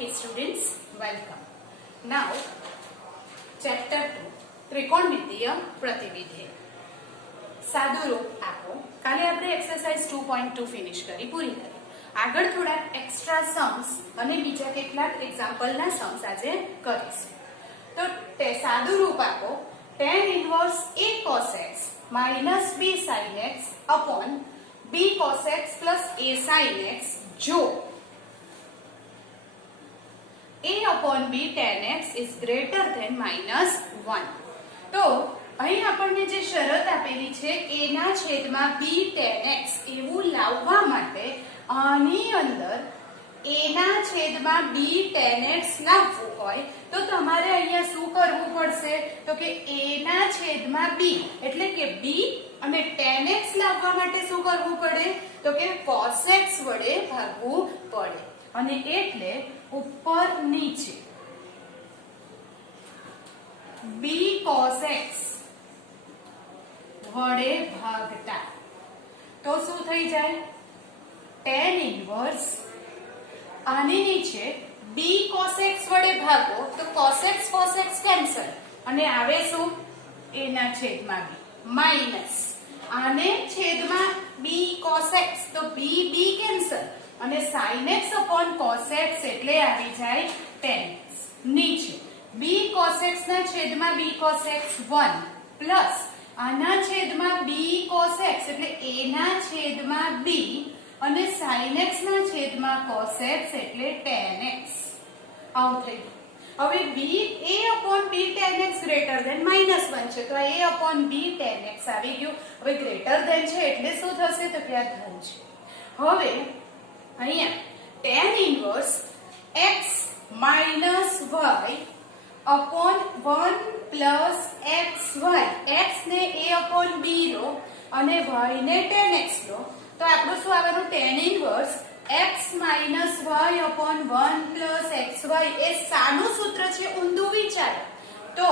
Okay, students, welcome. Now, chapter 2, ત્રિકોણમિતિય પ્રતિવિધિ. સાદું રૂપ આપો. કાલે આપણે એક્સરસાઇઝ 2.2 ફિનિશ કરી, પૂરી કરી. આગળ થોડાક એક્સ્ટ્રા સમ્સ અને બીજા કેટલાક એક્ઝામ્પલના સમ્સ આજે કરીશું. તો સાદું રૂપ આપો. tan inverse a cos x minus b sin x upon b cos x plus a sin x જો a upon b tan x is greater than minus 1. તો અહીં આપણને જે શરત આપેલી છે a ના છેદમાં b tan x એવું લાવવા માટે આની અંદર a ના છેદમાં b tan x લાવવું હોય તો તમારે અહીંયા શું કરવું પડશે? તો કે a ના છેદમાં b એટલે કે b અને tan x લાવવા માટે શું કરવું પડે? તો કે cos x વડે ભાગવું પડે. અને એટલે ઉપર નીચે b cos x વડે ભાગતા તો શું થઈ જાય? tan inverse આની નીચે b cos x વડે ભાગો તો cos x કેન્સલ અને આવે શું? a ના છેદમાં b માઈનસ આને છેદમાં b cos x તો b કેન્સલ અને sin x upon cos x એટલે આવી જાય tan x. નીચે b cos x ના છેદમાં b cos x 1 પ્લસ આના છેદમાં b cos x એટલે a ના છેદમાં b અને sin x ના છેદમાં cos x એટલે tan x. આવું થઈ ગયું. હવે b a upon b tan x greater than minus 1 છે તો a upon b tan x આવી ગયું. હવે greater than છે એટલે શું થશે? તો કે આ ધન છે. હવે અહીંયા tan inverse x minus y upon 1 plus xy x ને a upon b લો અને y ને tan x લો તો આપણું શું આવવાનું? tan inverse x minus y upon 1 plus xy એ સાનું સૂત્ર છે, ઊંધું વિચારો તો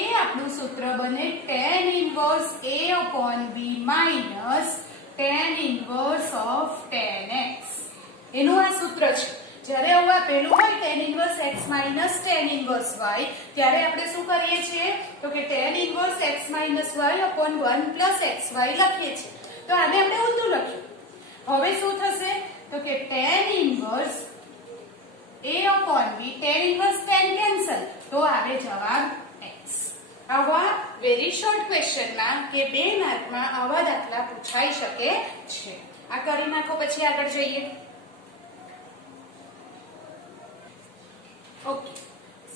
એ આપણું સૂત્ર બને tan inverse a upon b minus tan inverse of tan x. એનું આ સૂત્ર છે. જ્યારે આવું પેલું હોય tan inverse x minus tan inverse y ત્યારે આપણે શું કરીએ છીએ? તો કે tan inverse x minus y upon 1 plus xy લખીએ છીએ. તો આને આપણે ઊંધું લખ્યું. હવે શું થશે? તો કે tan inverse a upon b tan inverse tan cancel તો આવે જવાબ x. આવા વેરી શોર્ટ ક્વેશ્ચનમાં કે 2 માર્કમાં આવા દાખલા પૂછાઈ શકે છે. આ કરી નાખો પછી આગળ જઈએ. ઓકે,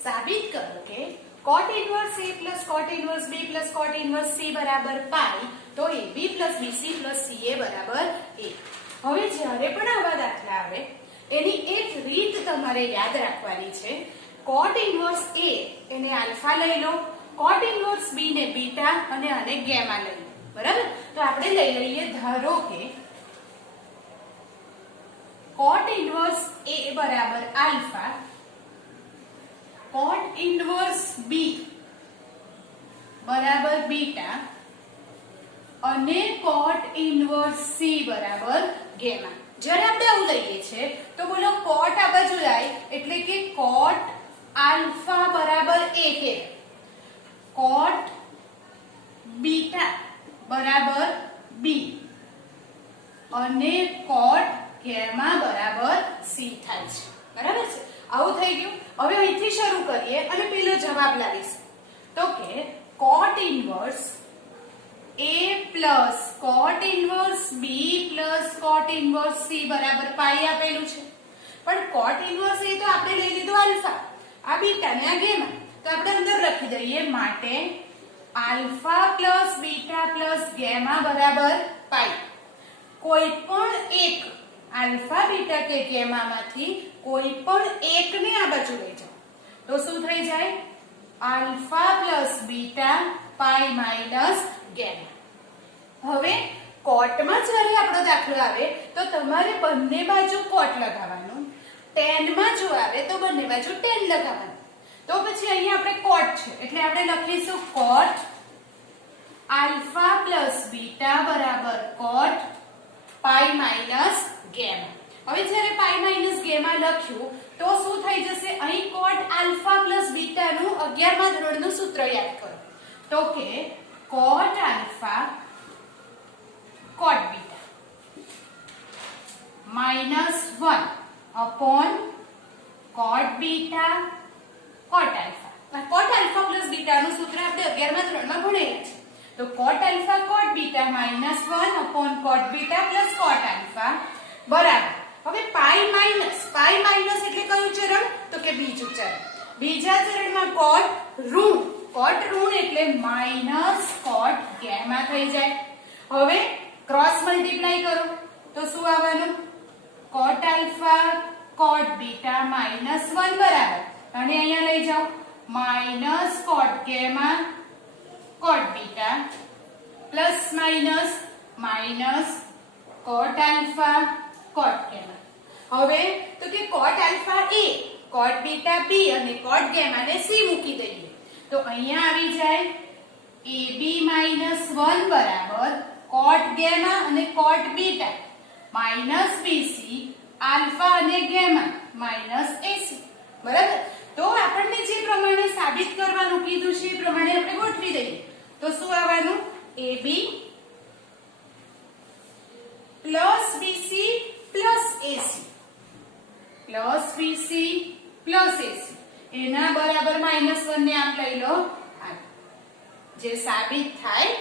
સાબિત કરો કે cot inverse a plus cot inverse b plus cot inverse c બરાબર પાઈ તો ab plus bc plus ca બરાબર a. હવે જ્યારે પણ આવા દાખલા આવે એની એક રીત તમારે યાદ રાખવાની છે. cot inverse a એને આલ્ફા લઈ લો, cot inverse b ને બીટા અને આને ગેમા લઈ લો. બરાબર? તો આપણે લઈ લઈએ ધારો કે cot inverse a બરાબર આલ્ફા, cot inverse b બરાબર બીટા અને cot inverse c બરાબર ગેમા. જ્યારે આપણે આવું લઈએ છે તો બોલો cot આ બાજુ લાય એટલે કે cot આલ્ફા બરાબર a કે cot બીટા બરાબર b અને cot ગેમા બરાબર c થાય છે. બરાબર છે? આવું થઈ ગયું. હવે અહીંથી શરૂ કરીએ અને પેલો જવાબ લાવીશું. તો કે cot inverse a plus cot inverse b plus cot inverse c બરાબર પાઈ આપેલું છે. પણ cot inverse a તો આપણે લઈ લીધું આલ્ફા, આ બીટા ને આ ગેમા તો આપણે અંદર લખી દઈએ માટે alpha plus beta plus gamma બરાબર પાઈ. કોઈ પણ એક આલ્ફા બીટા કે ગેમામાંથી કોઈ પણ એકને આ બાજુ લઈ જાઓ તો શું થઈ જાય? આલ્ફા પ્લસ બીટા પાઈ માઈનસ ગેમા. હવે કોટમાં જ્યારે આપણો દાખલો આવે તો તમારે બંને બાજુ કોટ લગાવવાનું, ટેનમાં જો આવે તો બંને બાજુ ટેન લગાવવાનું. તો પછી અહીંયા આપણે કોટ છે એટલે આપણે લખીશું કોટ આલ્ફા પ્લસ બીટા બરાબર કોટ પાઈ માઈનસ ગેમા. હવે જ્યારે પાઈ માઈનસ ગેમા લખ્યું તો શું થઈ જશે અહીં cot alpha plus beta નું 11મા ધોરણનું સૂત્ર યાદ કરો તો કે cot alpha cot beta -1 upon cot beta cot alpha. cot alpha plus beta નું સૂત્ર આપણે 11મા ધોરણમાં ભણેલા છે તો cot alpha cot beta -1 upon cot beta plus cot alpha બરાબર હવે પાઈ માઈનસ એટલે કયું ચરણ તો કે બીજું ચરણ બીજા ચરણમાં cot ઋણ એટલે માઈનસ cot gamma થઈ જાય હવે ક્રોસ મલ્ટીપ્લાય કરો તો શું આવવાનું cot alpha cot beta -1 બરાબર અને અહીંયા લઈ જાઓ minus cot gamma cot beta plus minus cot alpha cot gamma હવે તો કે cot alpha a cot beta b અને cot gamma ને c મૂકી દઈએ તો અહીંયા આવી જાય ab -1 બરાબર cot gamma અને cot beta -bc alpha અને gamma -ac બરાબર તો આપણને જે પ્રમાણે સાબિત કરવાનું કીધું છે એ પ્રમાણે આપણે ગોઠવી દઈએ તો શું આવવાનું ab plus bc plus ac plus bc plus ac એના બરાબર -1 ને આમ લઈ લો જે સાબિત થાય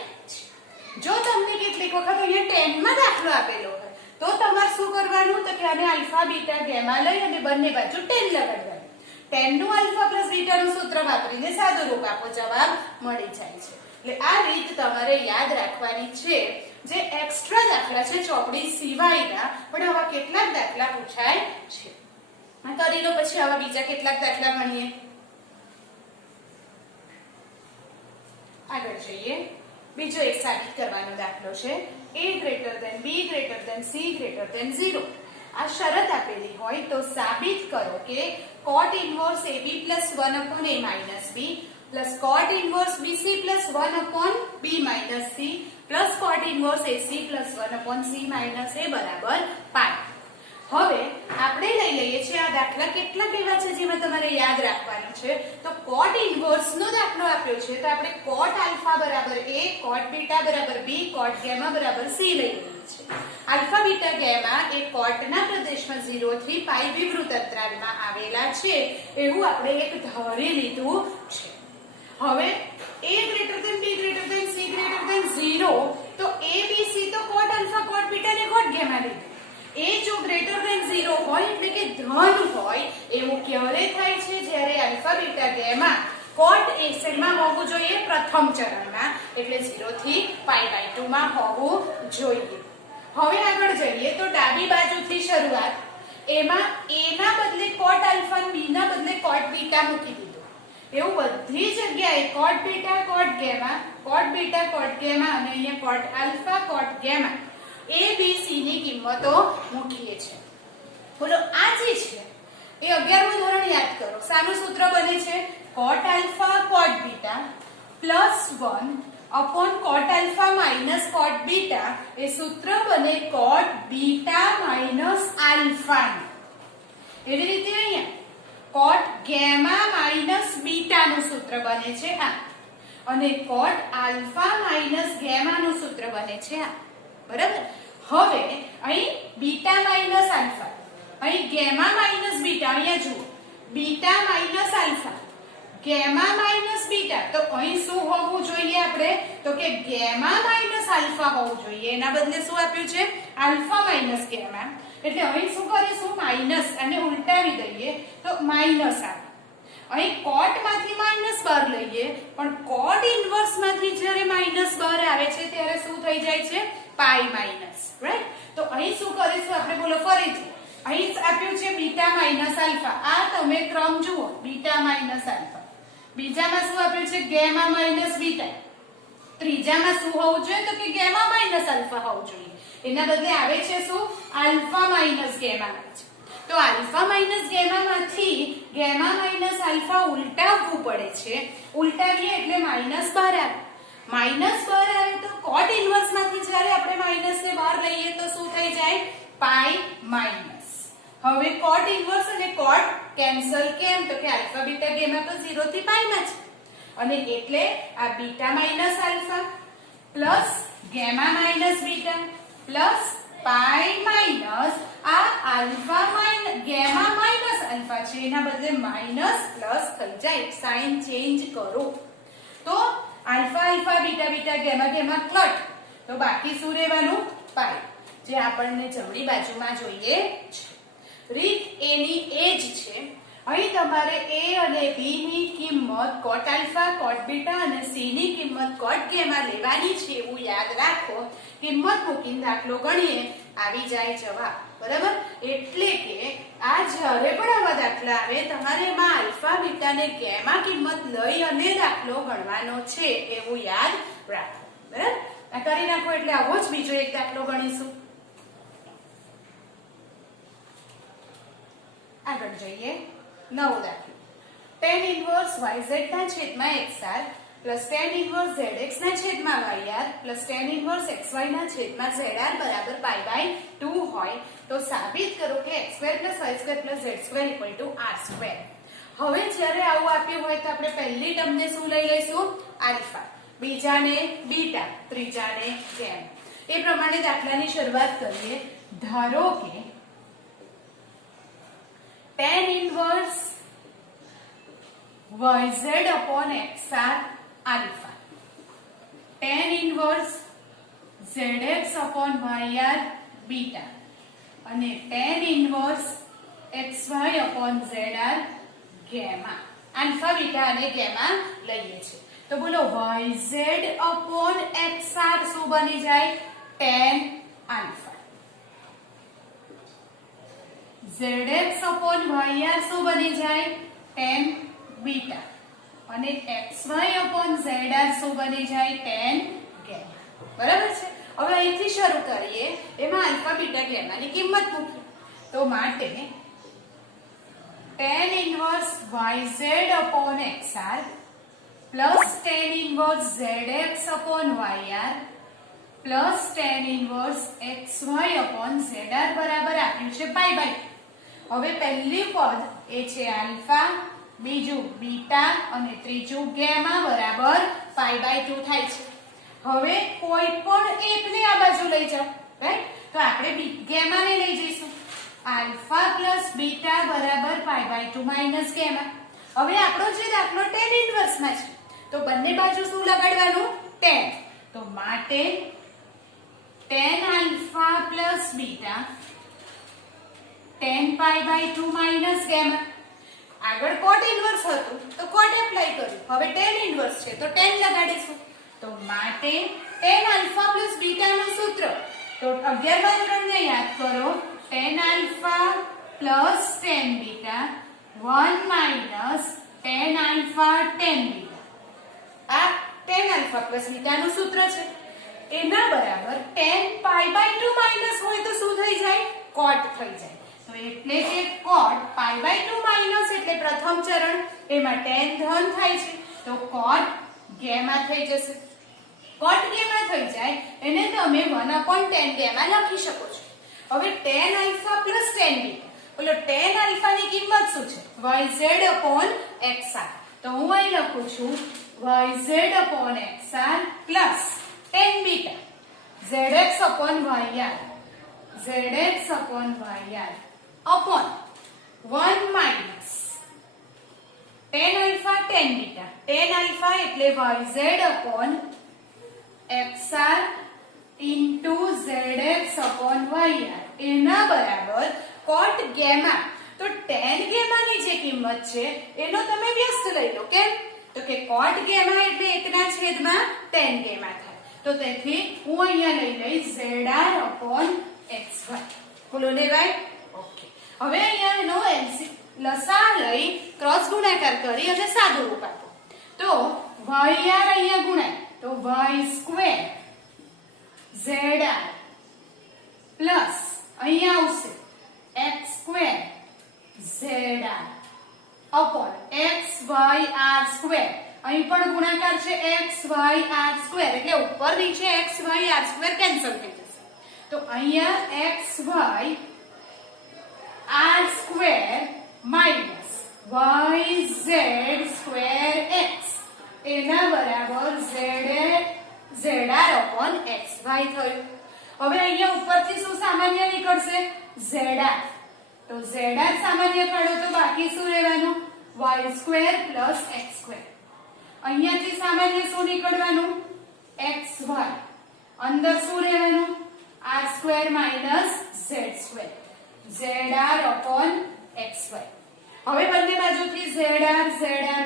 જો તમને કેટલીક વખત અહીંયા 10 માં દાખલો આપેલો હોય તો તમારે શું કરવાનું તો કે આને આલ્ફા બીટા ગામા લઈ અને બંને બાજુ 10 લગાડવાનું 10 નું આલ્ફા પ્લસ બીટા નું સૂત્ર વાપરીને સાદું રૂપ આપો જવાબ મળી જાય છે એટલે આ રીત તમારે યાદ રાખવાની છે જે એક્સ્ટ્રા દાખલા છે ચોપડી સિવાયના પણ આવા કેટલાક દાખલા પૂછાય છે આ કરી લો પછી આવા બીજા કેટલાક દાખલા ગણીએ આગળ જઈએ બીજો એક સાબિત કરવાનો દાખલો છે a greater than b greater than c greater than 0 આ શરત આપેલી હોય તો સાબિત કરો કે cot inverse ab plus 1 upon a minus b plus cot inverse bc plus 1 upon b minus c plus cot inverse ac plus 1 upon c minus a બરાબર પાઈ હવે આપણે લઈ લઈએ છીએ આ દાખલા કેટલાક એવા છે જેમાં તમારે યાદ રાખવાનું છે તો cot inverse નો દાખલો આપ્યો છે તો આપણે cot alpha બરાબર a cot beta બરાબર b cot gamma બરાબર c લઈ લઈએ છીએ alpha beta gamma એ cot ના પ્રદેશમાં 0 થી પાઈ વિવૃત અંતરાલમાં આવેલા છે એવું આપણે એક ધારી લીધું છે હવે a greater than b greater than c greater than 0 તો a b c તો cot alpha cot beta ને cot gamma લીધું એ જો ગ્રેટર ધેન 0 હોય એટલે કે ધન હોય એવું ક્યારે થાય છે જ્યારે alpha beta gamma cot ac માં હોવું જોઈએ પ્રથમ ચરણમાં એટલે 0 થી π/2 માં હોવું જોઈએ હવે આગળ જઈએ તો ડાબી બાજુથી શરૂઆત એમાં a ના બદલે cot alpha અને b ના બદલે cot beta મૂકી દીધું એવું બધી જગ્યાએ cot beta cot gamma અને અહીંયા cot alpha cot gamma a b c ની કિંમતો મૂકીએ છે બોલો આ જે છે એ 11મું ધોરણ યાદ કરો સાનું સૂત્ર બને છે cot alpha cot beta +1 upon cot alpha minus cot beta એ સૂત્ર બને cot beta minus alpha એવી રીતે અહીંયા cot gamma minus beta નું સૂત્ર બને છે આ અને cot alpha minus gamma નું સૂત્ર બને છે આ બરાબર હવે અહીં બીટા માઈનસ આલ્ફા અહીં ગેમા માઈનસ બીટા અહીંયા જુઓ beta minus alpha gamma minus beta તો અહીં શું હોવું જોઈએ આપણે તો કે ગેમા માઈનસ આલ્ફા હોવું જોઈએ એના બદલે શું આપ્યું છે આલ્ફા માઈનસ ગેમા એટલે અહીં શું કરીશું માઈનસ અને ઉલટાવી દઈએ તો માઈનસ આવે અહીં cot માંથી માઈનસ બાર લઈએ પણ cot ઇન્વર્સ માંથી જ્યારે માઈનસ બાર આવે છે ત્યારે શું થઈ જાય છે પાઈ માઈનસ રાઈટ તો અહીં શું કરીશું આપણે બોલો ફરીથી અહીં આપ્યું છે બીટા માઈનસ આલ્ફા આ તમે ક્રમ જુઓ બીટા માઈનસ આલ્ફા બીજામાં શું આપ્યું છે ગેમા માઈનસ બીટા ત્રીજામાં શું હોવું જોઈએ તો કે ગેમા માઈનસ આલ્ફા હોવું જોઈએ એના બદલે આવે છે શું આલ્ફા માઈનસ ગેમા આવે છે તો આલ્ફા માઈનસ ગેમા માંથી ગેમા માઈનસ આલ્ફા ઉલટાવવું પડે છે ઉલટાવીએ એટલે માઈનસ બાર આવે માઈનસ બાર આવે તો cot ઇન્વર્સ માંથી જ્યારે આપણે માઈનસ ને બહાર લઈએ તો શું થઈ જાય પાઈ માઈનસ હવે cot ઇન્વર્સ અને cot કેન્સલ કેમ? તો કે આલ્ફા બીટા ગેમા તો 0 થી પાઈ માં છે અને એટલે આ beta minus alpha plus gamma minus beta plus pi minus આ alpha minus gamma minus alpha છે એના બદલે માઈનસ પ્લસ થઈ જાય. સાઈન ચેન્જ કરો તો alpha alpha beta beta gamma gamma cut તો બાકી શું રહેવાનું? પાઈ, જે આપણને જમણી બાજુમાં જોઈએ છે. રીત એ ની એ જ છે. અહીં તમારે a અને b ની કિંમત cot આલ્ફા cot બીટા અને c ની કિંમત cot ગેમા લેવાની છે એવું યાદ રાખો. કિંમત મૂકીને દાખલો ગણીએ આવી જાય જવાબ. બરાબર? એટલે કે આ જ્યારે પણ આવા દાખલા આવે તમારે એમાં આલ્ફા બીટા ને ગેમા કિંમત લઈ અને દાખલો ગણવાનો છે એવું યાદ રાખો. બરાબર? આ કરી નાખો એટલે આવો જ બીજો એક દાખલો ગણીશું. આગળ જઈએ. નવો દાખલો. tan ઇન્વર્સ yz ના છેદમાં xr plus tan inverse zx ના છેદમાં yr plus tan inverse xy ના છેદમાં zr બરાબર પાઈ બાય 2 હોય તો સાબિત કરો કે x2 y2 z2 r2. હવે જ્યારે આવું આપ્યું હોય તો આપણે પહેલી ટર્મને શું લઈ લઈશું? આલ્ફા, બીજાને બીટા, ત્રીજાને ગેમા. એ પ્રમાણે દાખલાની શરૂઆત કરીએ. ધારો કે tan inverse yz upon xr alpha, tan inverse zx upon yr beta અને tan inverse xy upon zr gamma. Alpha beta અને ગેમા લઈએ છે તો બોલો yz upon xr શું બની જાય? tan alpha. zx upon yr શું બની જાય? tan બીટા અને xy upon zr શું બની જાય? tan gamma. બરાબર છે? હવે અહીંથી શરૂ કરીએ. એમાં આલ્ફા બીટા ગેમાની કિંમત મૂકી તો માટે tan inverse yz upon xr plus tan inverse zx upon yr plus tan inverse xy upon zr બરાબર આપ્યું છે પાઈ બાય. હવે પહેલી પદ એ છે આલ્ફા, બીજું બીટા અને ત્રીજું ગેમા બરાબર પાઈ બાય 2 થાય છે. હવે કોઈ પણ એકને આ બાજુ લઈ જાઓ, રાઈટ? તો આપણે ગેમાને લઈ જઈશું. આલ્ફા પ્લસ બીટા બરાબર પાઈ બાય 2 માઈનસ ગેમા. હવે આપણો જે દાખલો tan ઇન્વર્સ માં છે તો બંને બાજુ શું લગાડવાનું? tan. તો માટે tan alpha plus beta tan pi by 2 minus gamma. આગળ cot ઇન્વર્સ હતું તો cot એપ્લાય કર્યું. હવે tan ઇન્વર્સ છે તો tan લગાડીશું. તો માટે tan આલ્ફા પ્લસ બીટા નું સૂત્ર તો 11મા ધોરણને યાદ કરો. tan alpha plus tan beta 1 minus tan alpha tan beta. આ tan આલ્ફા પ્લસ બીટા નું સૂત્ર છે. એના બરાબર tan પાઈ બાય 2 માઈનસ હોય તો શું થઈ જાય? cot થઈ જાય. તો એટલે કે cot પાઈ બાય 2 માઈનસ એટલે પ્રથમ ચરણ એમાં tan ધન થાય છે તો cot ગેમા થઈ જશે. cot ગેમા થઈ જાય એને તમે 1/tan ગેમા લખી શકો છો. હવે tan alpha plus tan beta બોલો tan આલ્ફા ની કિંમત શું છે? yz upon xr. તો હું અહીં લખું છું yz upon xr plus tan beta zx upon yr zx upon yr upon 1 minus tan alpha tan beta. tan alpha એટલે yz upon xr into zx upon yr એના બરાબર cot gamma. તો tan gamma ની જે કિંમત છે એનો તમે વ્યસ્ત લઈ લો. કેમ? તો કે cot gamma એટલે 1 ના છેદમાં tan gamma થાય. તો તેથી હું અહીંયા લઈ લઈશ zr upon xy. બોલો ને ભાઈ? ઓકે. હવે અહીંયા એનો લસા લઈ ક્રોસ ગુણાકાર કરી અને સાદું રૂપ આપો. તો yr અહીંયા ગુણાય તો y² zr પ્લસ અહીંયા આવશે x² zr upon xyr². અહીં પણ ગુણાકાર છે xyr² એટલે ઉપર નીચે xyr² કેન્સલ થઈ જશે. તો અહીંયા xy r square minus yz square x એના બરાબર zr upon xy થયું. હવે અહીંયા ઉપરથી શું સામાન્ય નીકળશે? zr. તો zr સામાન્ય કાઢો તો બાકી શું રહેવાનું? y square plus x square. અહીંયાથી સામાન્ય શું નીકળવાનું? xy. અંદર શું રહેવાનું? r square minus z square. zr upon xy. હવે બંને બાજુથી zr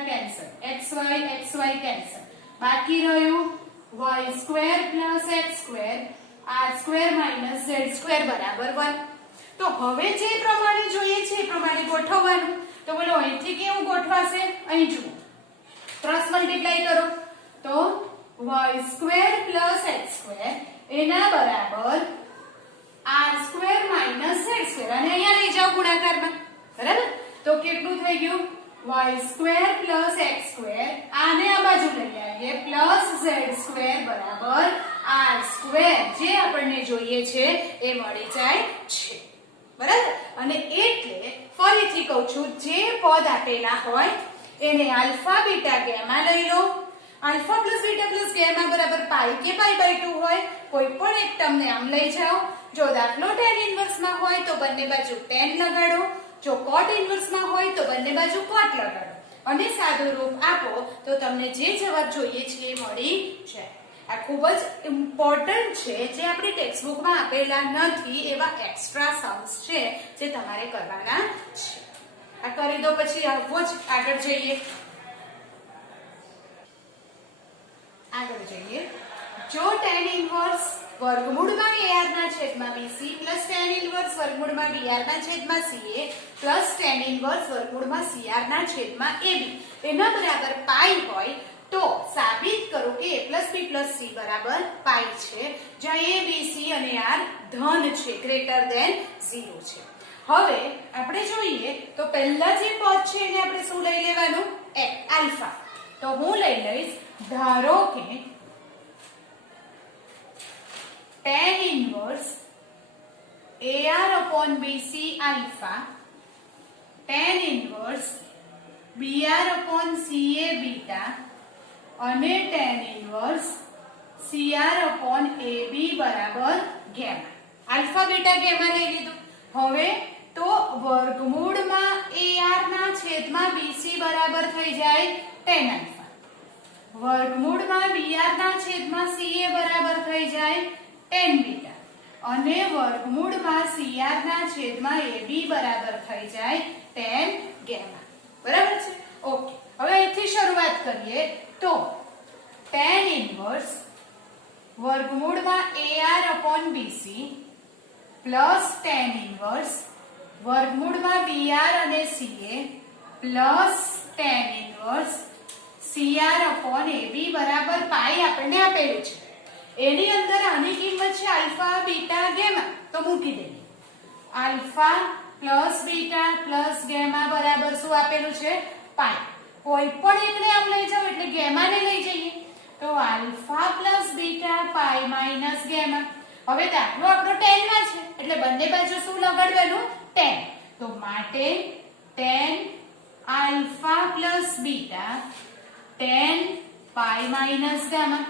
કેન્સલ, xy કેન્સલ. બાકી રહ્યું y square plus x square r square minus z square બરાબર 1. તો હવે જે પ્રમાણે જોઈએ છે એ પ્રમાણે ગોઠવવાનું. તો બોલો અહીંથી કેવું ગોઠવાશે? અહીં જુઓ, ક્રોસ મલ્ટીપ્લાય કરો તો y square plus x square એના બરાબર r square minus z square. અને અહીંયા લઈ જાઓ ગુણાકારમાં. બરાબર? તો કેટલું થઈ ગયું? y square plus x square આને આ બાજુ લઈ આવીએ પ્લસ z સ્ક્વેર બરાબર r સ્ક્વેર. જે આપણને જોઈએ છે એ મળી જાય છે. બરાબર? અને એટલે ફરીથી કહું છું, જે પદ આપેલા હોય એને આલ્ફા બીટા ગેમા લઈ લો. Alpha plus beta plus gamma બરાબર પાઈ કે પાઈ બાય 2 હોય. કોઈ પણ એક ટર્મને આમ લઈ જાઓ. જો દાખલો tan ઇન્વર્સ માં હોય તો બંને બાજુ tan લગાડો. જો cot ઇન્વર્સ માં હોય તો બંને બાજુ cot લગાડો અને સાદું રૂપ આપો તો તમને જે જવાબ જોઈએ છે એ મળી જાય. આ ખૂબ જ ઇમ્પોર્ટન્ટ છે, જે આપણી ટેક્સ્ટ બુકમાં આપેલા નથી એવા એક્સ્ટ્રા સમ્સ છે જે તમારે કરવાના છે. આ કરી દો પછી આવો જ આગળ જઈએ. જો tan ઇન્વર્સ વર્ગમૂળમાં ar ના છેદમાં bc પ્લસ tan ઇન્વર્સ વર્ગમૂળમાં dr ના છેદમાં ca પ્લસ tan ઇન્વર્સ વર્ગમૂળમાં cr ના છેદમાં ab એના બરાબર પાઈ હોય તો સાબિત કરો કે a plus b plus c બરાબર પાઈ છે, જ્યાં a b c અને r ધન છે, ગ્રેટર ધેન 0 છે. હવે આપણે જોઈએ તો પહેલા જે પદ છે એને આપણે શું લઈ લેવાનું? આલ્ફા. તો હું લઈ લઈશ, ધારો કે tan inverse AR upon BC alpha, tan inverse BR upon CA beta અને tan inverse CR upon AB બરાબર gamma. આલ્ફા બીટા gamma લઈ લીધું. હવે તો વર્ગમૂળમાં AR ના છેદમાં BC બરાબર થઈ જાય tan alpha. વર્ગમૂળમાં BR ના છેદમાં CA બરાબર થઈ જાય tan બીટા અને વર્ગમૂળમાં CR ના છેદમાં AB બરાબર થઈ જાય tan gamma. બરાબર છે? ઓકે. હવે અહીંથી શરૂઆત કરીએ તો tan ઇન્વર્સ વર્ગમૂળમાં AR upon BC plus tan inverse વર્ગમૂળમાં BR અને CA plus tan inverse CR upon AB બરાબર પાઈ આપણને આપેલું છે. એની અંદર આની કિંમત છે આલ્ફા બીટા ગેમા, તો મૂકી દઈએ. Alpha plus beta plus gamma બરાબર શું આપેલું છે? પાઈ. કોઈ પણ એકને આમ લઈ જાઓ એટલે ગેમા ને લઈ જઈએ. તો આલ્ફા પ્લસ બીટા પાઈ માઈનસ ગેમા. હવે દાખલો આપણો tan માં છે એટલે બંને બાજુ શું લગાડવાનું? tan. તો માટે tan alpha plus beta tan પાઈ minus gamma.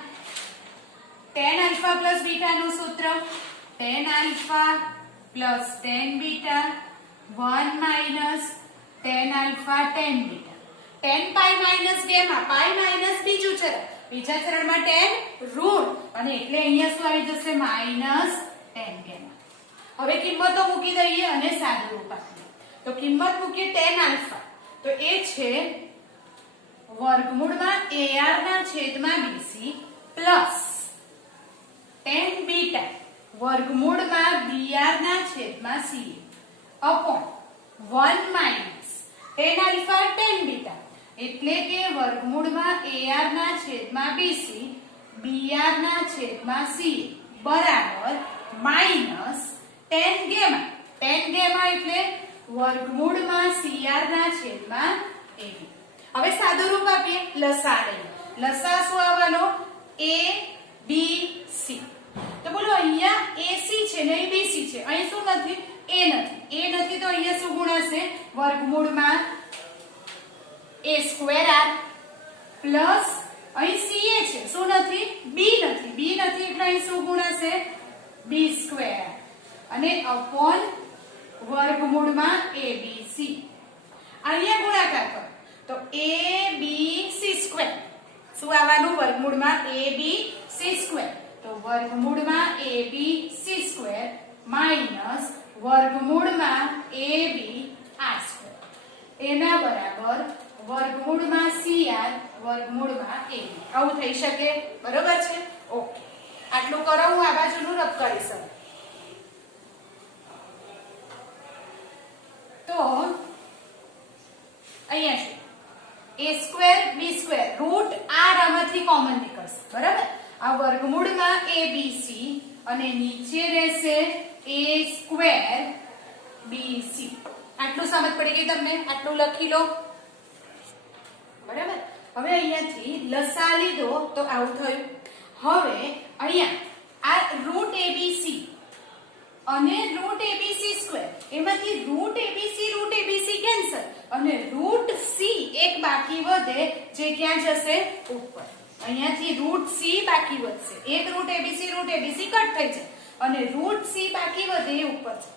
tan alpha plus beta નું સૂત્ર tan alpha plus tan beta 1 minus tan alpha tan beta. tan pi minus gamma, pi minus બીજું ચરણ, બીજા ચરણમાં tan ઋણ અને એટલે અહીંયા શું આવી જશે? minus tan gamma. હવે કિંમતો મૂકી દઈએ અને સાદું રૂપ આપીએ. તો કિંમત મૂકીએ tan alpha તો એ છે વર્ગમૂળમાં ar ના છેદમાં bc પ્લસ tan બીટા વર્ગમૂળમાં br ના છેદમાં ca upon 1 minus tan alpha tan beta એટલે કે વર્ગમૂળમાં ar ના છેદમાં bc br ના છેદમાં ca બરાબર minus tan gamma. tan gamma એટલે વર્ગમૂળમાં cr ના છેદમાં ab. હવે સાદું રૂપ આપીએ, લસા લઈએ. લસા શું આવવાનો? a b c. તો બોલો અહીંયા AC છે ને BC છે, અહીં શું નથી? એ નથી તો અહીંયા શું ગુણાશે વર્ગમૂળમાં a સ્ક્વેર r પ્લસ અહીં ca છે શું નથી b નથી એટલે અહીં શું ગુણાશે b સ્ક્વેર અને અપોન વર્ગમૂળમાં abc અહીંયા ગુણાકાર કરો તો abc સ્ક્વેર શું આવવાનું વર્ગમૂળમાં abc સ્ક્વેર તો વર્ગમૂળમાં abc સ્ક્વેર માઈનસ વર્ગમૂળમાં ab r સ્ક્વેર એના બરાબર વર્ગમૂળમાં cr વર્ગમૂળમાં ab આવું થઈ શકે બરોબર છે ઓકે આટલું કરો હું આ બાજુનું રદ કરીશ તો અહીંયા શું a square b square root r આમાંથી કોમન નીકળશે બરાબર આ વર્ગમૂળમાં abc અને નીચે રહેશે a સ્ક્વેર bc આટલું સમજ પડી ગઈ તમને આટલું લખી લો બરાબર હવે અહીંયાથી લસા લીધો તો આવું થયું હવે અહીંયા આ રૂટ abc અને રૂટ abc સ્ક્વેર એમાંથી રૂટ abc કેન્સલ અને રૂટ c એક બાકી વધે જે ક્યાં જશે ઉપર અહીંયાથી રૂટ c બાકી વધશે એક રૂટ abc કટ થઈ જાય અને રૂટ c બાકી વધે એ ઉપર છે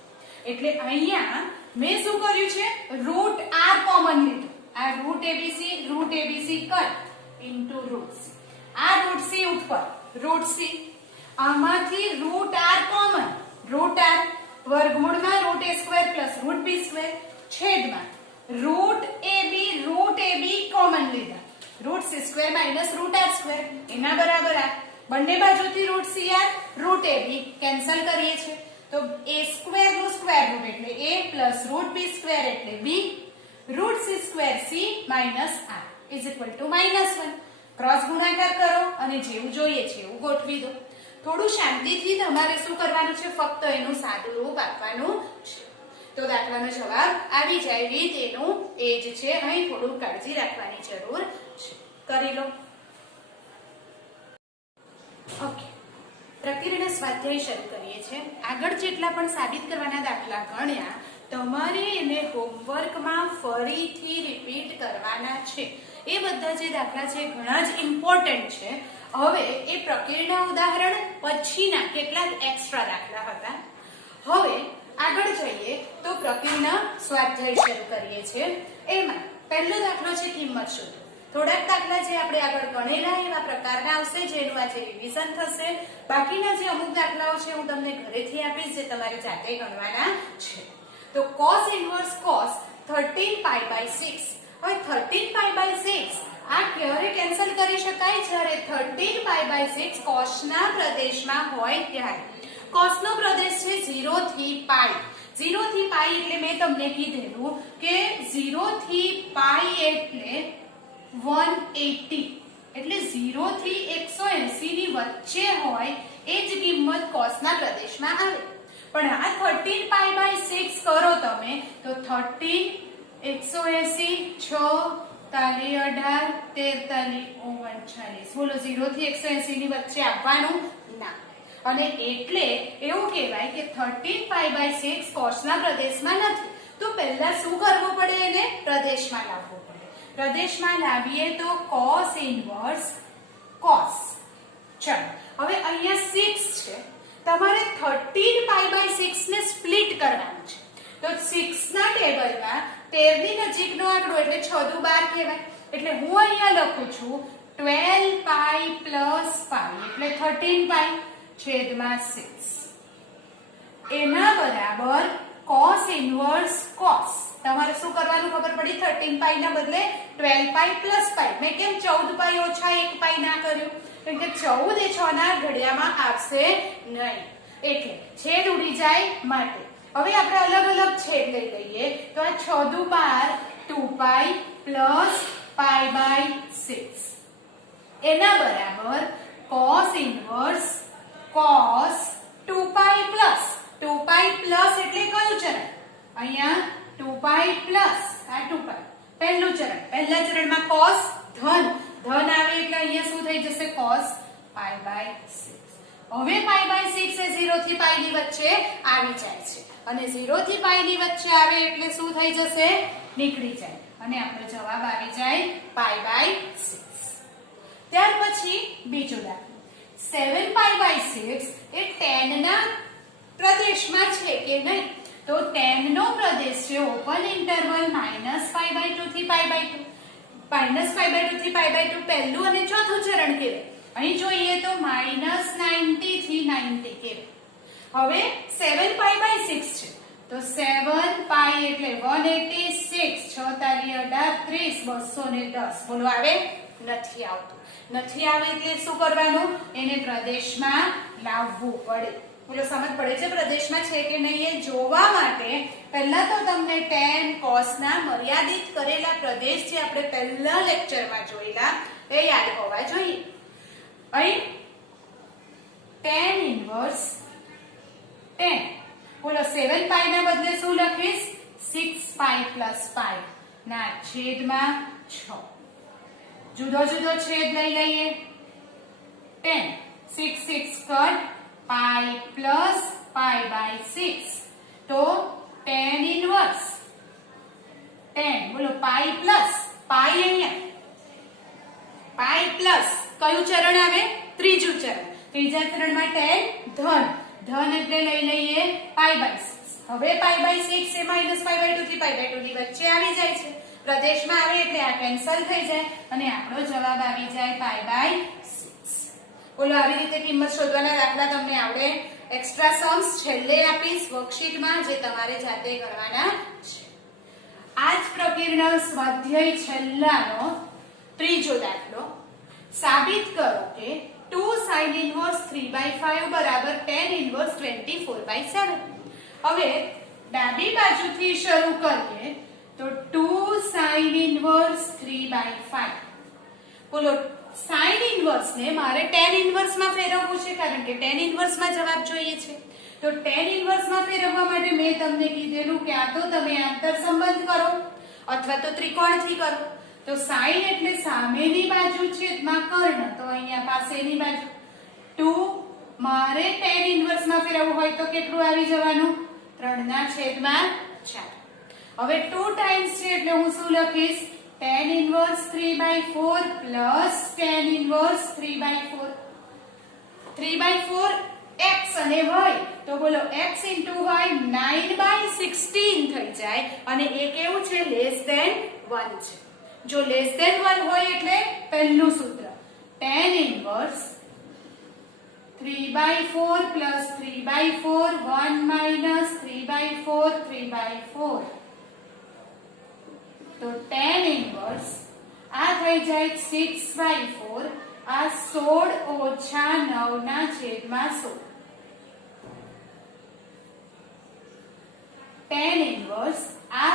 એટલે અહીંયા મેં શું કર્યું છે રૂટ r કોમન લીધું આ root abc cut into root c આ રૂટ c ઉપર રૂટ c આમાંથી root r common root r વર્ગમૂળમાં root a square plus root b square છેદમાં રૂટ ab કોમન લીધા root c square minus root r square એના બરાબર આ બંને બાજુથી root cr root ab cancel કરીએ છે તો a સ્ક્વેર નું સ્ક્વેર રૂટ એટલે a plus root b square એટલે b root c square c minus r is equal to -1 cross ગુણાકાર કરો અને જેવું જોઈએ છે એવું ગોઠવી દો થોડું શાંતિથી તમારે શું કરવાનું છે ફક્ત એનું સાદું રૂપ આપવાનું છે તો દાખલાનો જવાબ આવી જાય રીત એનું એ જ છે અહીં થોડું કાળજી રાખવાની જરૂર છે કરી લો ઓકે પ્રક્રિયાનો સ્વાધ્યાય શરૂ કરીએ છીએ આગળ જેટલા પણ સાબિત કરવાના દાખલા ગણ્યા તમારે એને હોમવર્કમાં ફરીથી રિપીટ કરવાના છે એ બધા જે દાખલા છે ઘણા જ ઇમ્પોર્ટન્ટ છે હવે એ પ્રક્રિયાના ઉદાહરણ પછીના કેટલાક એક્સ્ટ્રા દાખલા હતા હવે આગળ જઈએ તો પ્રક્રિયાના સ્વાધ્યાય શરૂ કરીએ છીએ એમાં પહેલો દાખલો છે કિંમત શોધો થોડાક દાખલા જે આપણે આગળ ગણેલા એવા પ્રકારના આવશે જેનું આજે રિવિઝન થશે બાકીના જે અમુક દાખલાઓ છે હું તમને ઘરેથી આપીશ જે તમારે જાતે ગણવાના છે તો cos ઇન્વર્સ cos 13π/6 હવે 13π/6 આ ક્યારે કેન્સલ કરી શકાય જ્યારે 13π/6 cos ના પ્રદેશમાં હોય ત્યારે cos નો પ્રદેશ છે 0 થી π 0 થી π એટલે મેં તમને કીધેલું કે 0 થી π એટલે 180 એટલે 0 થી 180 ની વચ્ચે હોય એ જ કિંમત cos ના પ્રદેશમાં આવે પણ આ 13π/6 કરો તમે તો 13 180 6 તાલી 18 13 તાલી 39 બોલો 0 થી 180 ની વચ્ચે આવવાનું ના અને એટલે એવું કહેવાય કે 13π/6 cos ના પ્રદેશમાં નથી તો પહેલા શું કરવું પડે એને પ્રદેશમાં લાવવું પડે પ્રદેશમાં લાવીએ તો cos ઇન્વર્સ cos ચાલો હવે અહીંયા 6 છે તમારે 13π/6 ને સ્પ્લિટ કરવાનું છે તો 6 ના ટેબલમાં 13 ની નજીકનો આંકડો એટલે 6 દુ 12 કહેવાય એટલે હું અહીંયા લખું છું 12π + π એટલે 13π છેદમાં 6 એના બરાબર cos ઇન્વર્સ cos તમારે શું કરવાનું ખબર પડી 13π ના બદલે 12π + π મેં કેમ 14π - 1π ના કર્યું કેમ કે 14 એ 6 ના ઘડિયામાં આવશે નહીં એટલે છેદ ઉડી જાય માટે હવે આપણે અલગ અલગ છેદ લઈ લઈએ તો આ 6 દુ 12 2π + π/6 એના બરાબર cos ઇન્વર્સ cos 2π પ્લસ એટલે કયું ચરણ અહીંયા 2π પ્લસ આ 2π પહેલું ચરણ પહેલા ચરણમાં cos ધન આવે એટલે અહીંયા શું થઈ જશે cos π/6 હવે π/6 એ 0 થી π ની વચ્ચે આવી જાય છે અને 0 થી π ની વચ્ચે આવે એટલે શું થઈ જશે નીકળી જાય અને આપણો જવાબ આવી જાય π/6 ત્યાર પછી બીજો દાખલો 7π/6 એ 10 ના પ્રદેશમાં છે કે નહીં તો 10 નો પ્રદેશ છે ઓપન ઇન્ટરવલ -π/2 થી π/2 -π/2 થી π/2 પહેલું અને ચોથું ચરણ કહેવાય અહીં જોઈએ તો -90 થી 90 કહેવાય હવે 7π/6 છે તો 7π એટલે 186 6 તારી 18 30 210 બોલો આવે નથી આવતું નથી આવે એટલે શું કરવાનું એને પ્રદેશમાં લાવવું પડે બોલો સમજ પડે છે પ્રદેશમાં છે કે નહીં એ જોવા માટે પહેલા તો તમને tan cos ના મર્યાદિત કરેલા પ્રદેશ જે આપણે પહેલા લેક્ચરમાં જોયેલા એ યાદ હોવા જોઈએ અહીં tan ઇન્વર્સ 10 બોલો 7π ના બદલે શું લખીશ 6π + π ના છેદમાં 6 જુદો જુદો છેદ લઈ લઈએ 10 6 6 કટ π + π/6 તો tan ઇન્વર્સ 10 બોલો π પ્લસ π અહીંયા π પ્લસ કયું ચરણ આવે ત્રીજું ચરણ ત્રીજા ચરણમાં tan ધન એટલે લઈ લઈએ π/6 હવે π/6 એ -π/2 થી π/2 ની વચ્ચે આવી જાય છે પ્રદેશમાં આવે એટલે આ કેન્સલ થઈ જાય અને આપણો જવાબ આવી જાય π/6 બોલો આવી રીતે કિંમત શોધવાના દાખલા તમને આવડે એક્સ્ટ્રા સમ્સ છેલ્લે આપીશ વર્કશીટમાં જે તમારે જાતે કરવાના છે આ જ પ્રકીર્ણ સ્વાધ્યાય છેલ્લાનો ત્રીજો દાખલો સાબિત કરો કે 2 sin inverse 3/5 બરાબર tan inverse 24/7 હવે ડાબી બાજુથી શરૂ કરીએ તો 2 sin inverse 3/5 બોલો sin inverse ને મારે tan inverse માં ફેરવવું છે કારણ કે tan inverse માં જવાબ જોઈએ છે તો tan inverse માં ફેરવવા માટે મેં તમને કીધેલું કે આ તો તમે આંતર સંબંધ કરો અથવા તો ત્રિકોણથી કરો તો sin એટલે સામેની બાજુ છેદમાં કર્ણ તો અહીંયા પાસેની બાજુ 2 મારે tan inverse માં ફેરવવું હોય તો કેટલું આવી જવાનું 3/4 હવે 2 ટાઈમ્સ છે એટલે હું શું લખીશ tan inverse 3/4 plus tan inverse 3/4 3/4 x અને y તો બોલો x into y 9/16 થઈ જાય અને એ કેવું છે લેસ ધેન 1 છે જો લેસ ધેન 1 હોય એટલે પહેલું સૂત્ર tan inverse 3/4 plus 3/4 1 minus 3/4 3/4 તો tan inverse આ થઈ જાય 6/4 આ 16 ઓછા 9 ના છેદમાં 16 tan inverse આ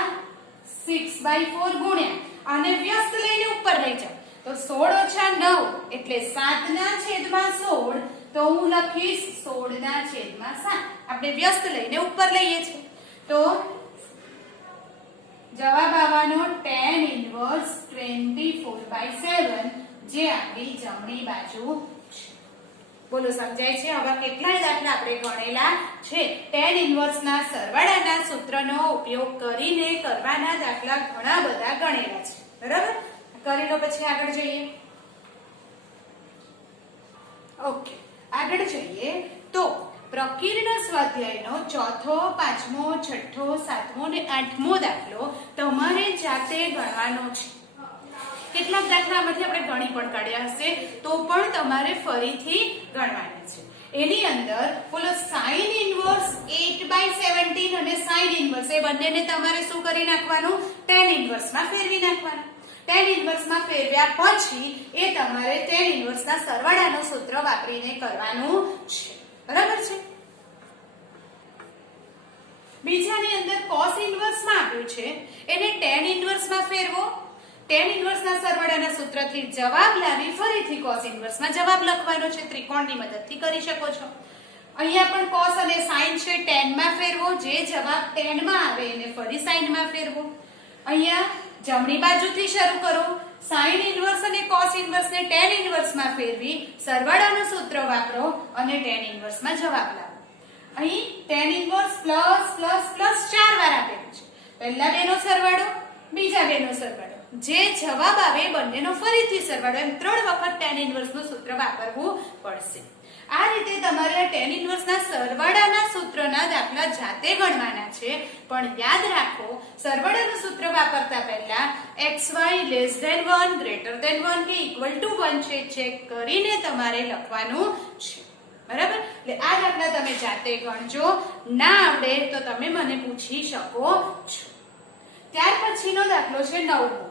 6/4 ગુણ્યા અને વ્યસ્ત લઈને ઉપર લઈ જાઓ તો 16 ઓછા 9 એટલે 7 ના છેદમાં 16 તો હું લખીશ 16 ના છેદમાં 7 આપણે વ્યસ્ત લઈને ઉપર લઈએ છીએ તો જવાબ આવવાનો tan inverse 24/7 જે આપણી જમણી બાજુ છે બોલો સમજાય છે હવે કેટલાય દાખલા આપણે ગણેલા છે tan inverse ના સરવાળાના સૂત્રનો ઉપયોગ કરીને કરવાના દાખલા ઘણા બધા ગણેલા છે બરાબર કરી લો પછી આગળ જઈએ ઓકે આગળ જઈએ તો પ્રકીર્ણ સ્વાધ્યાયનો ચોથો પાંચમો છઠ્ઠો સાતમો અને આઠમો દાખલો તમારે જાતે ગણવાનો છે કેટલાક દાખલામાંથી આપણે ગણી પણ કાઢ્યા હશે તો પણ તમારે ફરીથી ગણવાના છે એની અંદર બોલો sin inverse 8/17 અને sin inverse એ બંનેને તમારે શું કરી નાખવાનું tan inverse માં ફેરવી નાખવાનું tan inverse માં ફેરવ્યા પછી એ તમારે tan inverse ના સરવાળાનું સૂત્ર વાપરીને કરવાનું છે બરાબર છે બીજાની અંદર cos inverse માં આપ્યું છે એને tan inverse માં ફેરવો tan inverse ના સરવાળાના સૂત્રથી જવાબ લાવી ફરીથી cos inverse માં જવાબ લખવાનો છે ત્રિકોણની મદદથી કરી શકો છો અહીંયા પણ cos અને sin છે tan માં ફેરવો જે જવાબ tan માં આવે એને ફરી sin માં ફેરવો અહીંયા જમણી બાજુથી શરૂ કરો, સાઇન ઇન્વર્સ અને કોસ ઇન્વર્સ ને ટેન ઇન્વર્સ માં ફેરવી સરવાળાનું સૂત્ર વાપરો અને ટેન ઇન્વર્સ માં જવાબ લાવો. અહીં tan inverse plus plus plus 4 વાર આપેલું છે. પહેલા બેનો સરવાળો, બીજા બેનો સરવાળો, જે જવાબ આવે બંનેનો ફરીથી સરવાળો, એમ 3 વખત ટેન ઇન્વર્સ નું સૂત્ર વાપરવું પડશે. આ રીતે તમારે ટેન ઇન્વર્સ ના સરવાળાના સૂત્રના દાખલા જાતે ગણવાના છે. પણ યાદ રાખો, સરવાળાનું સૂત્ર વાપરતા પહેલા xy less than 1 greater than 1 કે ઇક્વલ ટુ 1 છે ચેક કરીને તમારે લખવાનું છે. બરાબર? એટલે આ દાખલા તમે જાતે ગણજો. ના આવડે તો તમે મને પૂછી શકો છો. ત્યાર પછીનો દાખલો છે 9મો.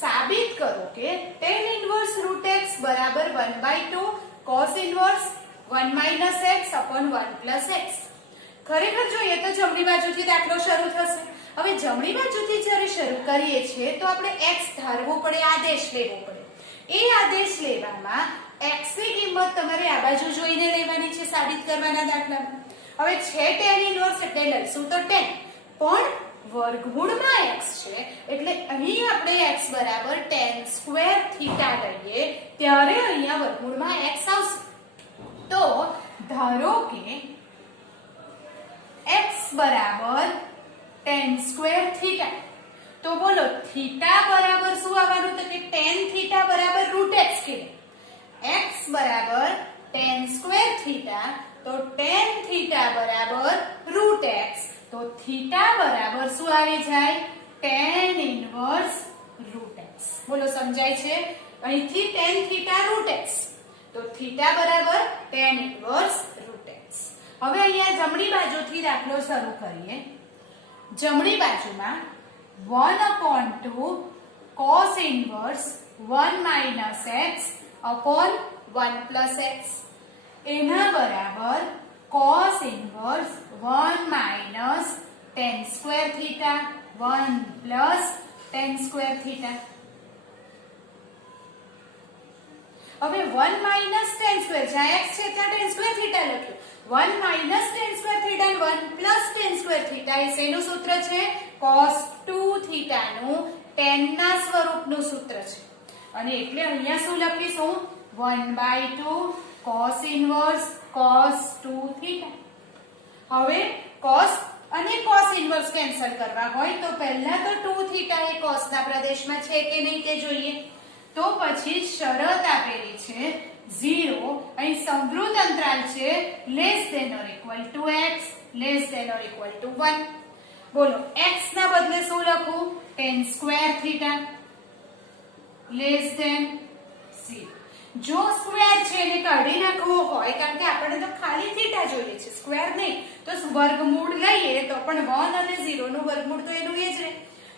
સાબિત કરો કે tan ઇન્વર્સ √x બરાબર 1/2 cos inverse 1 - x upon 1 + x. ખરેખર જોઈએ તો જમણી બાજુથી દાખલો શરૂ થશે. હવે જમણી બાજુથી જ્યારે શરૂ કરીએ છીએ તો આપણે x ધારવું પડે, આદેશ લેવો પડે. એ આદેશ લેવામાં x ની કિંમત તમારે આ બાજુ જોઈને લેવાની છે સાબિત કરવાના દાખલામાં. હવે છે tan ઇન્વર્સ એટલે લઈશું તો tan, પણ વર્ગમૂળમાં x છે એટલે અહીં આપણે x બરાબર tan સ્ક્વેર થીટા લઈએ ત્યારે અહીંયા વર્ગમૂળમાં x આવશે. તો ધારો કે x બરાબર tan સ્ક્વેર થીટા, તો બોલો થીટા બરાબર શું આવવાનું? તો કે tan થીટા બરાબર √x કે x બરાબર tan સ્ક્વેર થીટા, તો tan થીટા બરાબર √x, તો થીટા બરાબર શું આવી જાય? tan inverse √x. બોલો સમજાય છે? અહીંથી tan થીટા √x, તો થીટા બરાબર tan ઇન્વર્સ √x. હવે અહીંયા જમણી બાજુથી દાખલો શરૂ કરીએ. જમણી બાજુમાં 1/2 cos inverse 1 - x upon 1 + x એના બરાબર cos inverse 1 - tan square theta 1 + tan square theta. હવે 1 - tan સ્ક્વેર, જ્યાં x છે ત્યાં tan સ્ક્વેર થીટા લખ્યું. 1 - tan સ્ક્વેર થીટા અને 1 + tan સ્ક્વેર થીટા એ શેનું સૂત્ર છે? cos 2 થીટાનું tan ના સ્વરૂપનું સૂત્ર છે. અને એટલે અહીંયા શું લખીશું? 1/2 cos ઇન્વર્સ cos 2 થીટા. હવે cos અને cos ઇન્વર્સ કેન્સલ કરવા હોય તો પહેલા તો 2 થીટા એ cos ના પ્રદેશમાં છે કે નહીં તે જોઈએ. તો પછી શરત આપેલી છે 0, અહીં સમવૃત્ત અંતરાલ છે less than or equal to x less than or equal to 1. બોલો x ના બદલે શું લખું? tan square theta less than 0. જો સ્ક્વેર છે એને કાઢી નાખવો હોય, કારણ કે આપણે તો ખાલી થીટા જોઈએ છે, સ્ક્વેર નહીં, તો વર્ગમૂળ લઈએ તો પણ 1 અને 0 નું વર્ગમૂળ તો એનું એ જ રહે.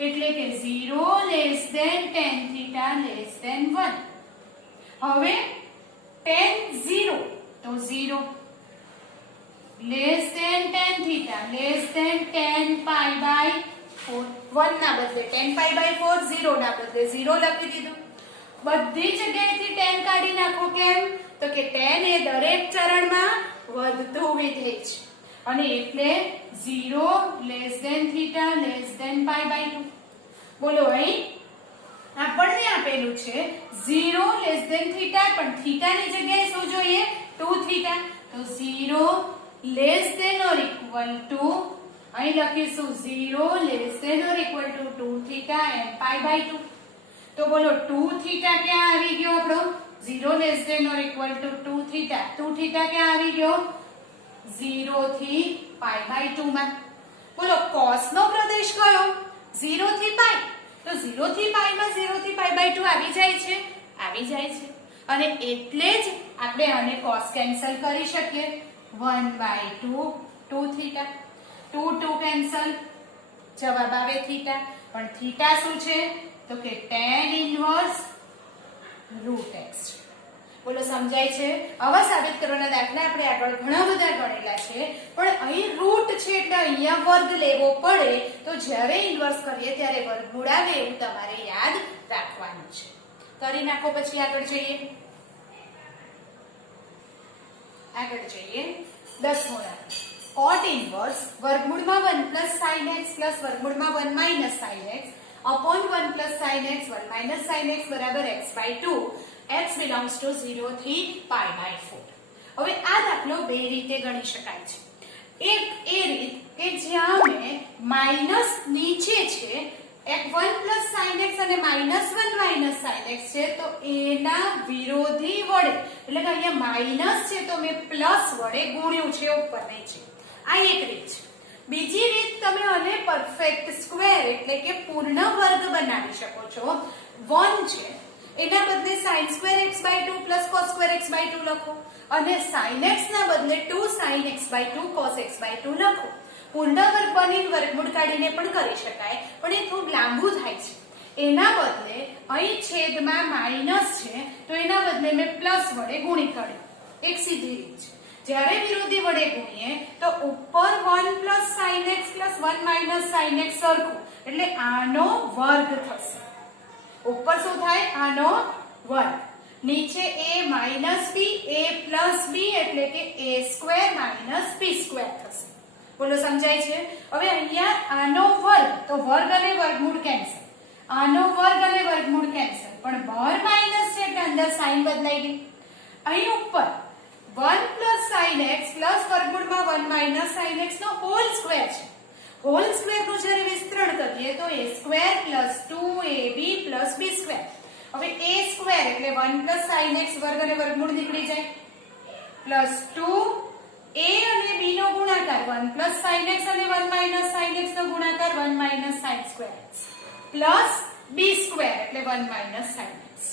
એટલે કે 0 less than tan theta less than 1. હવે tan 0 તો 0 less than tan theta less than tan π/4. 1 ના બદલે tan π/4, 0 ના બદલે 0 લખી દીધું. બધી જગ્યાએથી tan કાઢી નાખો. કેમ? તો કે tan એ દરેક ચરણમાં વધતું વિધેય છે અને એટલે 0 less than theta less than π/2. બોલો અહીં આપણને આપેલું છે 0 લેસ ધેન થીટા, પણ થીટાની જગ્યાએ શું જોઈએ? 2 થીટા. તો 0 less than or equal to, અહીં લખીશું 0 less than or equal to 2 theta એમ π/2. તો બોલો 2 થીટા ક્યાં આવી ગયો આપણો? 0 less than or equal to 2 theta. 2 theta ક્યાં આવી ગયો? 0 થી π/2 માં. બોલો cos નો પ્રદેશ કયો? 0 થી π. તો 0 થી π માં 0 થી π/2 આવી જાય છે, આવી જાય છે. અને એટલે જ આપણે આને cos કેન્સલ કરી શકીએ. 1/2 2 થીટા, 2 કેન્સલ, જવાબ આવે થીટા. પણ થીટા શું છે? તો કે tan ઇન્વર્સ √x. બોલો સમજાય છે? આવા સાબિત કરવાના દાખલા આપણે આગળ ઘણા બધા ગણેલા છે, પણ અહીં રૂટ છે એટલે અહીંયા વર્ગ લેવો પડે. તો જ્યારે ઇન્વર્સ કરીએ ત્યારે વર્ગમૂળ આવે એવું તમારે યાદ રાખવાનું છે. કરી નાખો. પછી આગળ જઈએ. આગળ જઈએ 10મો દાખલો. cot ઇન્વર્સ વર્ગમૂળમાં 1 + sin x + વર્ગમૂળમાં 1 - sin x upon 1 plus sin x 1 minus sin x બરાબર x by 2 x belongs to 0 થી pi by 4. હવે આ દાખલો બે રીતે ગણી શકાય છે. એક એ રીત કે જ્યાં મેં માઈનસ નીચે છે 1 plus sin x અને -1 minus sin x છે તો એના વિરોધી વડે એટલે કે અહીંયા માઈનસ છે તો મેં પ્લસ વડે ગુણ્યું છે ઉપર નીચે. આ એક રીત છે. બીજી રીત તમે આને પરફેક્ટ સ્ક્વેર એટલે કે પૂર્ણ વર્ગ બનાવી શકો છો. 1 છે એના બદલે sin square x by 2 plus cos square x by 2 લખો અને sin x ના બદલે 2 sin x by 2 cos x by 2 લખો. પૂર્ણ વર્ગ બનીને વર્ગમૂળ કાઢીને પણ કરી શકાય પણ એ થોડું લાંબુ થાય છે. એના બદલે અહીં છેદમાં માઈનસ છે તો એના બદલે મેં પ્લસ વડે ગુણી કાઢ્યું. એક સીધી રીત છે. જ્યારે વિરોધી વડે ગુણીએ તો ઉપર 1 plus sin x plus 1 minus sin x સરખું એટલે આનો વર્ગ થશે. ઉપર શું થાય? આનો વર્ગ. નીચે a minus b a plus b એટલે કે a square minus b square થશે. બોલો સમજાય છે? હવે અહીંયા આનો વર્ગ તો વર્ગ અને વર્ગમૂળ કેન્સલ. આનો વર્ગ અને વર્ગમૂળ કેન્સલ પણ બહાર માઈનસ છે એટલે અંદર સાઈન બદલાઈ ગઈ. અહીં ઉપર 1 plus sin x plus વર્ગમૂળમાં 1 minus sin x નો હોલ સ્ક્વેર છે. હોલ સ્ક્વેર નું જ્યારે વિસ્તરણ કરીએ તો a square plus 2ab plus b square. હવે a square એટલે 1 plus sin x વર્ગ અને વર્ગમૂળ નીકળી જાય plus 2 a અને b નો ગુણાકાર 1 plus sin x અને 1 minus sin x નો ગુણાકાર 1 minus sin square x plus b square એટલે 1 minus sin x.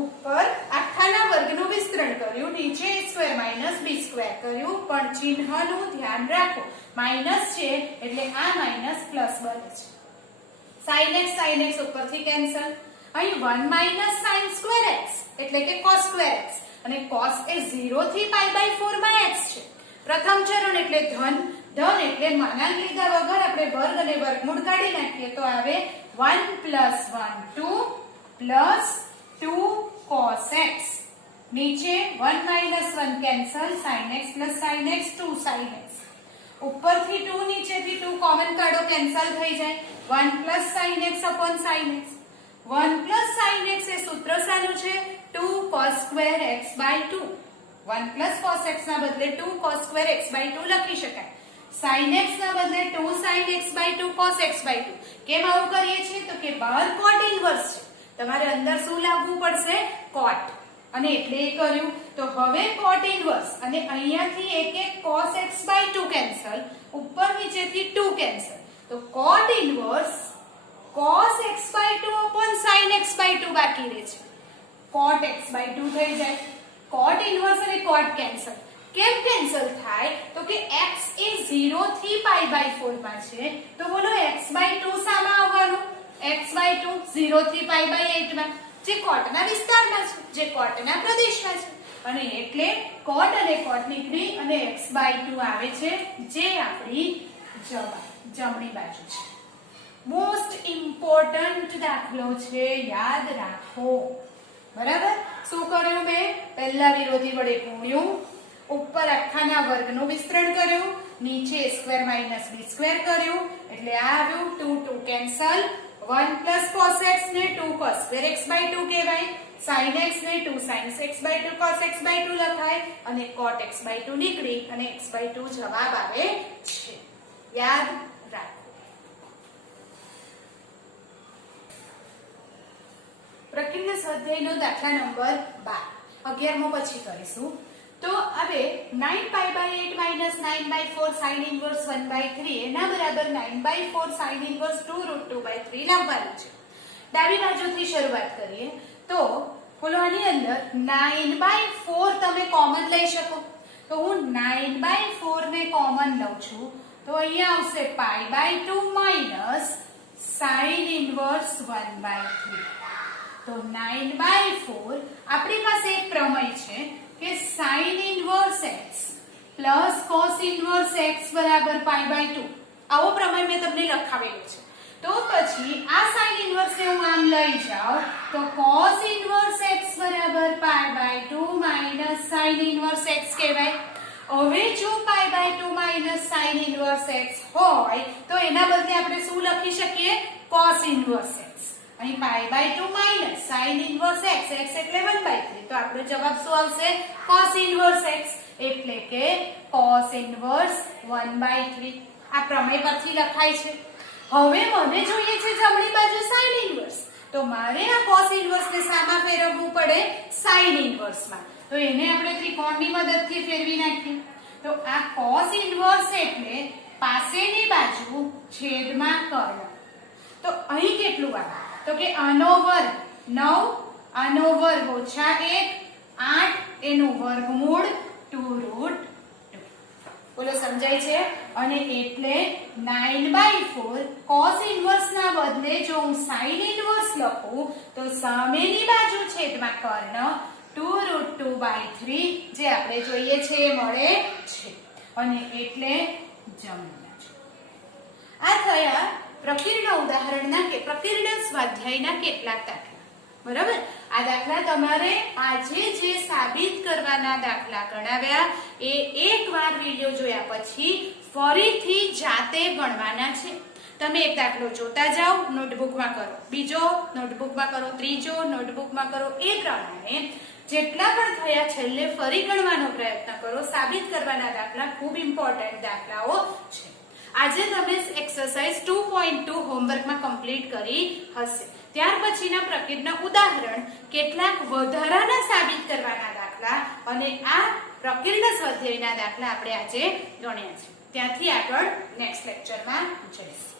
ઉપર આખાના વર્ગનું વિસ્તરણ કર્યું નીચે a square minus b square કર્યું પણ ચિહ્નનું ધ્યાન રાખો માઈનસ છે એટલે આ માઈનસ પ્લસ બને છે. sin x ઉપરથી કેન્સલ. અહીં 1 minus sin square x એટલે કે cos square x અને cos એ 0 થી pi by 4 માં x છે. પ્રથમ ચરણ એટલે ધન એટલે માનાંક લીધા વગર આપણે વર્ગ અને વર્ગમૂળ કાઢી નાખીએ તો આવે 1 plus 1 2 plus 2 cos x. નીચે 1 minus 1 cancel sin x plus sin x 2 sin x. ઉપરથી 2 નીચેથી 2 કોમન કાઢો કેન્સલ થઈ જાય 1 plus sin x upon sin x. 1 plus sin x એ સૂત્ર શાનું છે? 2 cos square x by 2. 1 plus cos x ના બદલે 2 cos square x by 2 લખી શકાય. sin x ના બદલે 2 sin x by 2 cos x by 2. કેમ આવું કરીએ છીએ? તો કે બહાર cot ઇન્વર્સ છે. તમારે અંદર શું લાવવું પડશે? cot. અને એટલે એ કર્યું તો હવે cot ઇન્વર્સ અને અહીંયાથી એક cos x by 2 કેન્સલ ઉપર નીચેથી 2 કેન્સલ તો cot inverse cos x by 2 upon sin x by 2 બાકી રહે છે. cot x by 2 થઈ જાય. cot ઇન્વર્સ અને cot કેન્સલ. કેમ કેન્સલ થાય? તો કે x એ 0 થી pi by 4 માં છે તો બોલો x by 2 સામા આવવાનું? x by 2 0 થી pi by 8 માં જે કોટના વિસ્તારમાં છે જે કોટના પ્રદેશમાં છે અને એટલે કોટ અને કોટ નીકળી અને x by 2 આવે છે જે આપણી જમણી બાજુ છે. મોસ્ટ ઇમ્પોર્ટન્ટ દાખલો છે યાદ રાખો. બરાબર? શું કર્યું મેં? પહેલા વિરોધી વડે ગુણ્યું ઉપર આખાના વર્ગનું વિસ્તરણ કર્યું નીચે સ્ક્વેર માઈનસ b સ્ક્વેર કર્યું એટલે આ આવ્યું 2 2 કેન્સલ 1 plus cos x ને 2 cos square x by 2 કહેવાય. sin x ને 2 sin x by 2 cos x by 2 લખાય અને cot x by 2 નીકળી અને x by 2 જવાબ આવે છે. યાદ રાખો. પ્રકિર્ણ સ્વાધ્યાયનો દાખલા નંબર 12 11મો પછી કરીશું. તો હવે 9 pi by 8 minus 9 by 4 sin inverse 1 by 3 એના બરાબર 9 by 4 sin inverse 2 root 2 by 3 લાવવાનું છે. ડાબી બાજુથી શરૂઆત કરીએ તો બોલો આની અંદર 9 by 4 તમે કોમન લઈ શકો તો હું 9 by 4 ને કોમન લઉં છું તો અહીંયા આવશે pi by 2 minus sin inverse 1 by 3. તો 9 by 4 આપણી પાસે એક પ્રમેય છે કે sin inverse x plus cos inverse x બરાબર pi by 2. આવો પ્રમેય મેં તમને લખાવેલો છે. તો પછી આ sin inverse ને હું આમ લઈ જાઉં તો cos inverse x બરાબર pi by 2 minus sin inverse x કહેવાય. હવે જો π/2 માઇનસ sin ઇન્વર્સ x હોય તો એના બદલે આપણે શું લખી શકીએ? cos inverse x. અહીં π/2 minus sin inverse x, x એટલે 1/3, તો આપણો જવાબ શું આવશે? cos ઇન્વર્સ x, એટલે કે cos ઇન્વર્સ 1/3. આ પ્રમેય પરથી લખાય છે. હવે મને જોઈએ છે જમણી બાજુ sin ઇન્વર્સ, તો મારે આ cos ઇન્વર્સ ને શામાં ફેરવવું પડે? sin ઇન્વર્સ માં. તો એને આપણે ત્રિકોણની મદદથી ફેરવી નાખીએ. તો આ cos ઇન્વર્સ એટલે પાસેની બાજુ છેદમાં કર્ણ. તો અહીં કેટલું આવે? તો કે આનો વર્ગ 9, આનો વર્ગ -1, 8, એનું વર્ગમૂળ 2√2. બોલો સમજાય છે? અને એટલે 9/4 cos ઇન્વર્સ ના બદલે જો હું sin ઇન્વર્સ લખું તો સામેની બાજુ છેદમાં કર્ણ 2√2/3 જે આપણે જોઈએ છે એ મળે છે. અને એટલે જમણી બાજુ. આ થયા પ્રકીર્ણ ઉદાહરણના કે પ્રકીર્ણ સ્વાધ્યાયના કેટલાક દાખલા. બરાબર? આ દાખલા તમારે આજે જે સાબિત કરવાના દાખલા ગણાવ્યા એ એકવાર વિડિયો જોયા પછી ફરીથી જાતે ગણવાના છે. તમે એક દાખલો જોતા જાઓ, નોટબુકમાં કરો, બીજો નોટબુકમાં કરો, ત્રીજો નોટબુકમાં કરો. એ પ્રમાણે જેટલા પણ થયા છેલ્લે ફરી ગણવાનો પ્રયત્ન કરો. સાબિત કરવાના દાખલા ખૂબ ઇમ્પોર્ટન્ટ દાખલાઓ છે. આજે તમે એક્સરસાઇઝ 2.2 હોમવર્કમાં કમ્પ્લીટ કરી હશે. ત્યાર પછીના પ્રકીર્ણ ઉદાહરણ, કેટલાક વધારાના સાબિત કરવાના દાખલા અને આ પ્રકીર્ણ સ્વાધ્યાયના દાખલા આપણે આજે ગણ્યા છે. ત્યાંથી આગળ નેક્સ્ટ લેક્ચરમાં જઈશું.